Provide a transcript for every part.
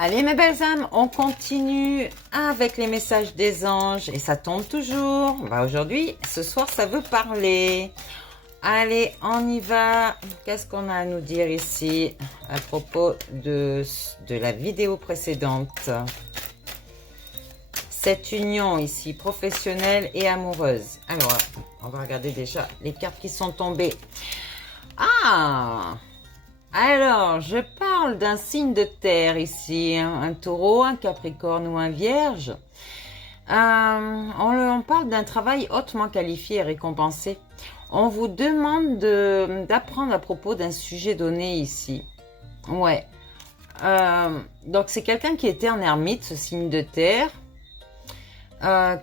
Allez mes belles âmes, on continue avec les messages des anges et ça tombe toujours. Bah, aujourd'hui, ce soir, ça veut parler. Allez, on y va. Qu'est-ce qu'on a à nous dire ici à propos de la vidéo précédente? Cette union ici, professionnelle et amoureuse. Alors, on va regarder déjà les cartes qui sont tombées. Ah! Alors, je parle d'un signe de terre ici, hein, un taureau, un capricorne ou un vierge. On parle d'un travail hautement qualifié et récompensé. On vous demande d'apprendre à propos d'un sujet donné ici. Ouais. Donc, c'est quelqu'un qui était en ermite, ce signe de terre,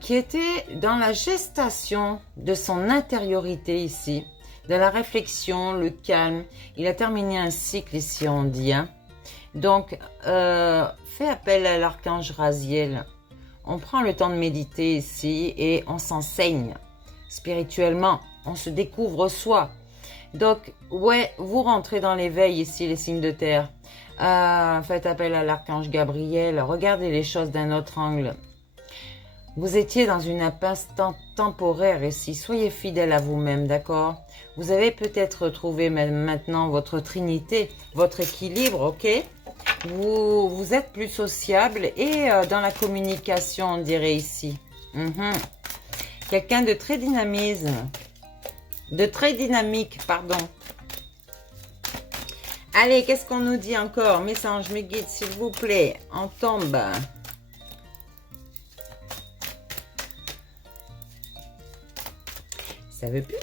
qui était dans la gestation de son intériorité ici. De la réflexion, le calme. Il a terminé un cycle ici, on dit. Hein. Donc, fais appel à l'archange Raziel. On prend le temps de méditer ici et on s'enseigne spirituellement. On se découvre soi. Donc, ouais, vous rentrez dans l'éveil ici, les signes de terre. Faites appel à l'archange Gabriel. Regardez les choses d'un autre angle. Vous étiez dans une impasse temporaire ici. Soyez fidèle à vous-même, d'accord? Vous avez peut-être retrouvé maintenant votre trinité, votre équilibre, ok? Vous êtes plus sociable et dans la communication, on dirait ici. Quelqu'un de très dynamique, pardon. Allez, qu'est-ce qu'on nous dit encore? Message, mes guides, s'il vous plaît. On tombe. Ça veut plus.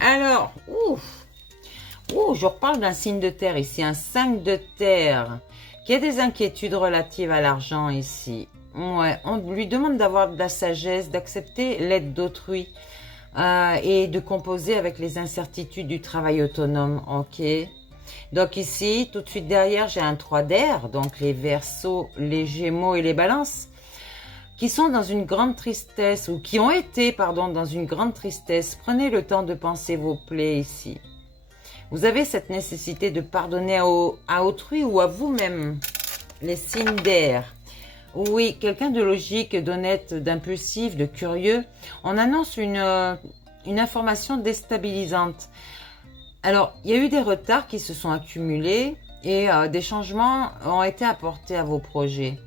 Alors, je reparle d'un signe de terre ici, un 5 de terre, qui a des inquiétudes relatives à l'argent ici. Ouais, on lui demande d'avoir de la sagesse, d'accepter l'aide d'autrui et de composer avec les incertitudes du travail autonome, ok? Donc ici, tout de suite derrière, j'ai un 3 d'air, donc les Verseaux, les Gémeaux et les Balances, qui sont dans une grande tristesse, ou qui ont été, pardon, dans une grande tristesse. Prenez le temps de penser vos plaies ici. Vous avez cette nécessité de pardonner à autrui ou à vous-même, les signes d'air. Oui, quelqu'un de logique, d'honnête, d'impulsif, de curieux. On annonce une information déstabilisante. Alors, il y a eu des retards qui se sont accumulés et des changements ont été apportés à vos projets.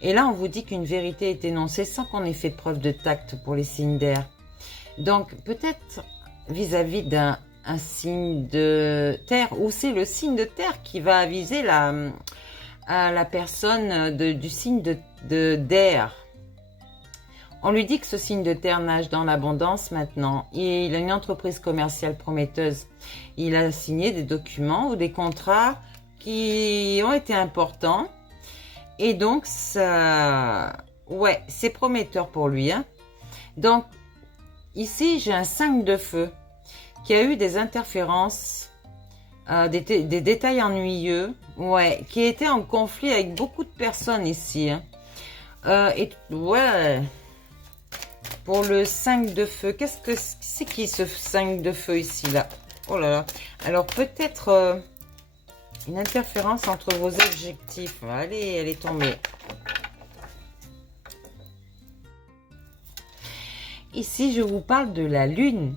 Et là, on vous dit qu'une vérité est énoncée sans qu'on ait fait preuve de tact pour les signes d'air. Donc, peut-être vis-à-vis d'un signe de terre, ou c'est le signe de terre qui va aviser la personne du signe d'air. On lui dit que ce signe de terre nage dans l'abondance maintenant. Il a une entreprise commerciale prometteuse. Il a signé des documents ou des contrats qui ont été importants. Et donc, ça, ouais, c'est prometteur pour lui. Hein. Donc, ici, j'ai un 5 de feu qui a eu des interférences, des détails ennuyeux, ouais, qui était en conflit avec beaucoup de personnes ici. Hein. Et ouais, pour le 5 de feu, qu'est-ce que c'est qui ce 5 de feu ici, là? Oh là là. Alors, peut-être... une interférence entre vos objectifs. Allez, elle est tombée. Ici, je vous parle de la Lune.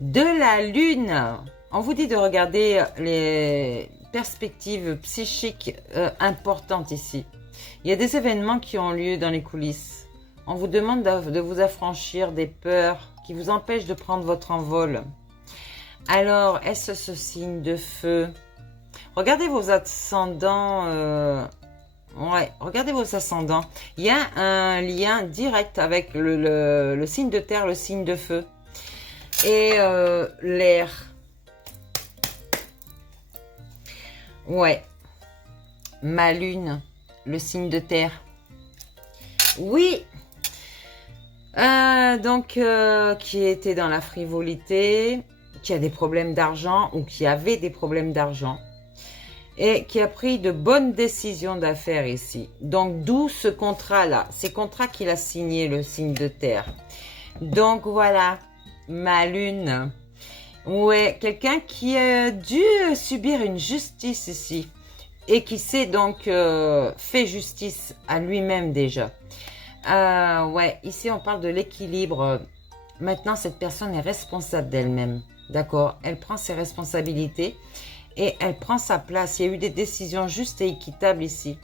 De la Lune. On vous dit de regarder les perspectives psychiques importantes ici. Il y a des événements qui ont lieu dans les coulisses. On vous demande de vous affranchir des peurs qui vous empêchent de prendre votre envol. Alors, est-ce ce signe de feu ? Regardez vos ascendants. Ouais, regardez vos ascendants. Il y a un lien direct avec le signe de terre, le signe de feu. Et l'air. Ouais. Ma lune, le signe de terre. Oui. Donc, qui était dans la frivolité, qui a des problèmes d'argent ou qui avait des problèmes d'argent. Et qui a pris de bonnes décisions d'affaires ici. Donc, d'où ce contrat-là. Ces contrats qu'il a signé, le signe de terre. Donc, voilà, ma lune. Ouais, quelqu'un qui a dû subir une justice ici. et qui s'est donc fait justice à lui-même déjà. Ouais, ici on parle de l'équilibre. Maintenant, cette personne est responsable d'elle-même. D'accord? Elle prend ses responsabilités et elle prend sa place. Il y a eu des décisions justes et équitables ici.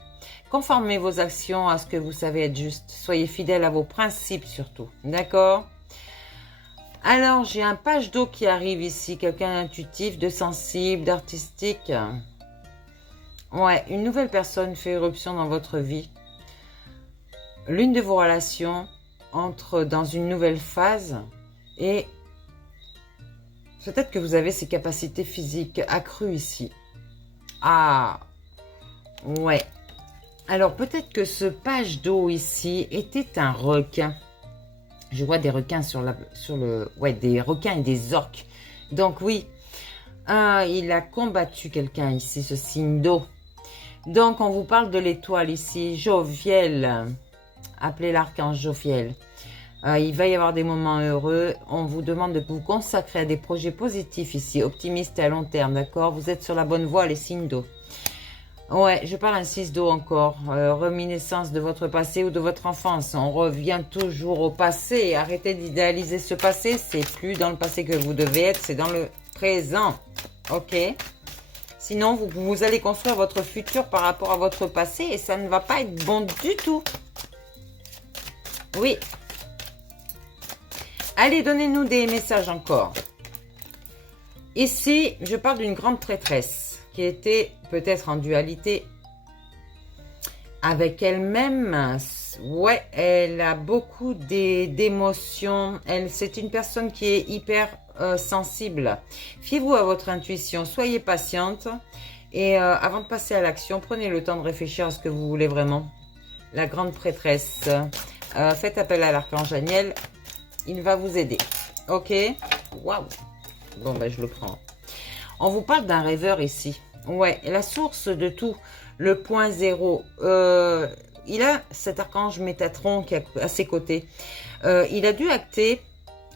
Conformez vos actions à ce que vous savez être juste. Soyez fidèles à vos principes surtout. D'accord? Alors, j'ai un page d'eau qui arrive ici. Quelqu'un d'intuitif, de sensible, d'artistique. Ouais, une nouvelle personne fait éruption dans votre vie. L'une de vos relations entre dans une nouvelle phase et peut-être que vous avez ces capacités physiques accrues ici. Ah, ouais. Alors, peut-être que ce page d'eau ici était un requin. Je vois des requins ouais, des requins et des orques. Donc, oui, il a combattu quelqu'un ici, ce signe d'eau. Donc, on vous parle de l'étoile ici, Joviel. Appelez l'archange Joviel. Il va y avoir des moments heureux. On vous demande de vous consacrer à des projets positifs ici, optimistes et à long terme, d'accord? Vous êtes sur la bonne voie, les signes d'eau. Ouais, je parle un 6 d'eau encore. Reminiscence de votre passé ou de votre enfance. On revient toujours au passé. Arrêtez d'idéaliser ce passé. C'est plus dans le passé que vous devez être, c'est dans le présent. Ok? Sinon, vous allez construire votre futur par rapport à votre passé et ça ne va pas être bon du tout. Oui. Allez, donnez-nous des messages encore. Ici, je parle d'une grande traîtresse qui était peut-être en dualité avec elle-même. Ouais, elle a beaucoup d'émotions. C'est une personne qui est hyper sensible. Fiez-vous à votre intuition, soyez patiente. Et avant de passer à l'action, prenez le temps de réfléchir à ce que vous voulez vraiment. La grande prêtresse. Faites appel à l'archange Daniel. Il va vous aider. Ok? Waouh! Bon, ben, je le prends. On vous parle d'un rêveur ici. Ouais, la source de tout, le point zéro. Il a cet archange Métatron qui est à ses côtés. Il a dû acter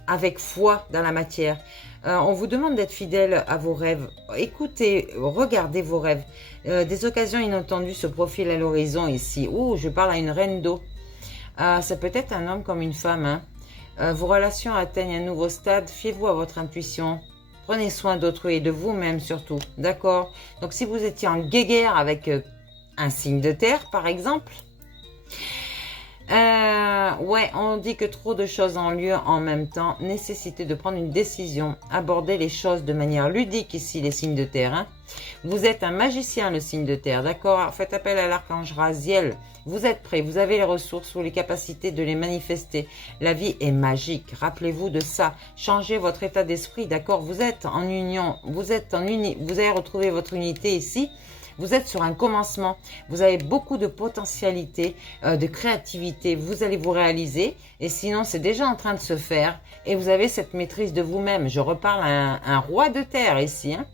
avec foi dans la matière. On vous demande d'être fidèle à vos rêves. Écoutez, regardez vos rêves. Des occasions inattendues se profilent à l'horizon ici. Ouh, je parle à une reine d'eau. Ça peut être un homme comme une femme. Hein. Vos relations atteignent un nouveau stade. Fiez-vous à votre intuition. Prenez soin d'autrui et de vous-même surtout. D'accord? Donc, si vous étiez en guéguerre avec un signe de terre, par exemple. Ouais, on dit que trop de choses ont lieu en même temps. Nécessité de prendre une décision. Aborder les choses de manière ludique ici, les signes de terre. Hein. Vous êtes un magicien, le signe de terre. D'accord? Faites appel à l'archange Raziel. Vous êtes prêt, vous avez les ressources ou les capacités de les manifester. La vie est magique, rappelez-vous de ça. Changez votre état d'esprit, d'accord? Vous êtes en union, vous avez retrouvé votre unité ici. Vous êtes sur un commencement, vous avez beaucoup de potentialité, de créativité, vous allez vous réaliser et sinon c'est déjà en train de se faire et vous avez cette maîtrise de vous-même. Je reparle à un roi de terre ici, hein,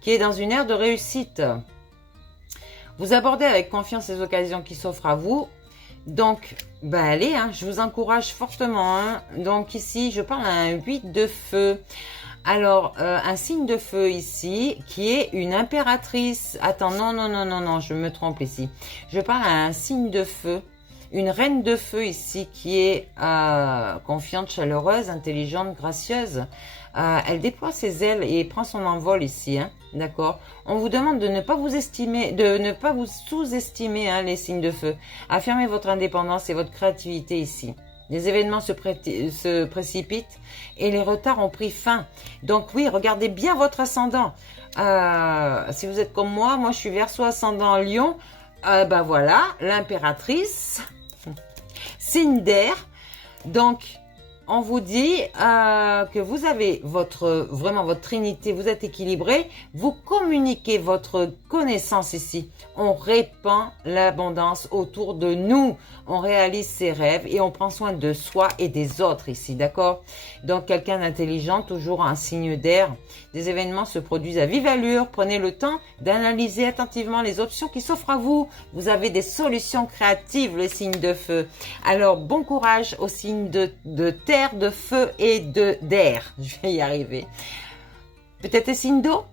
qui est dans une ère de réussite. Vous abordez avec confiance les occasions qui s'offrent à vous. Donc, ben allez, hein, je vous encourage fortement. Hein. Donc ici, je parle à un 8 de feu. Alors, un signe de feu ici, qui est une impératrice. Attends, non, je me trompe ici. Je parle à un signe de feu. Une reine de feu ici, qui est confiante, chaleureuse, intelligente, gracieuse. Elle déploie ses ailes et prend son envol ici, hein, d'accord? On vous demande de ne pas vous estimer, de ne pas vous sous-estimer, hein, les signes de feu. Affirmez votre indépendance et votre créativité ici. Les événements se précipitent et les retards ont pris fin. Donc oui, regardez bien votre ascendant. Si vous êtes comme moi je suis Verseau ascendant Lion. Ben voilà, l'impératrice, signe d'air. Donc, on vous dit que vous avez vraiment votre trinité, vous êtes équilibré, vous communiquez votre connaissance ici. On répand l'abondance autour de nous, on réalise ses rêves et on prend soin de soi et des autres ici, d'accord? Donc quelqu'un d'intelligent, toujours un signe d'air. Des événements se produisent à vive allure, prenez le temps d'analyser attentivement les options qui s'offrent à vous. Vous avez des solutions créatives, le signe de feu. Alors bon courage aux signes de terre, de feu et d'air. Je vais y arriver. Peut-être les signes d'eau?